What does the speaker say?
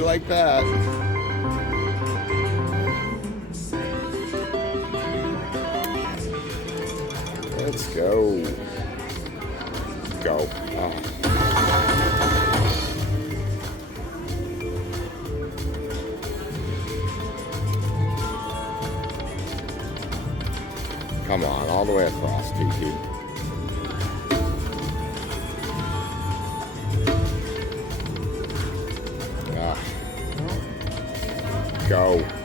We like that. Let's go. Go. Oh. Come on, all the way across, TT. Ah. Go.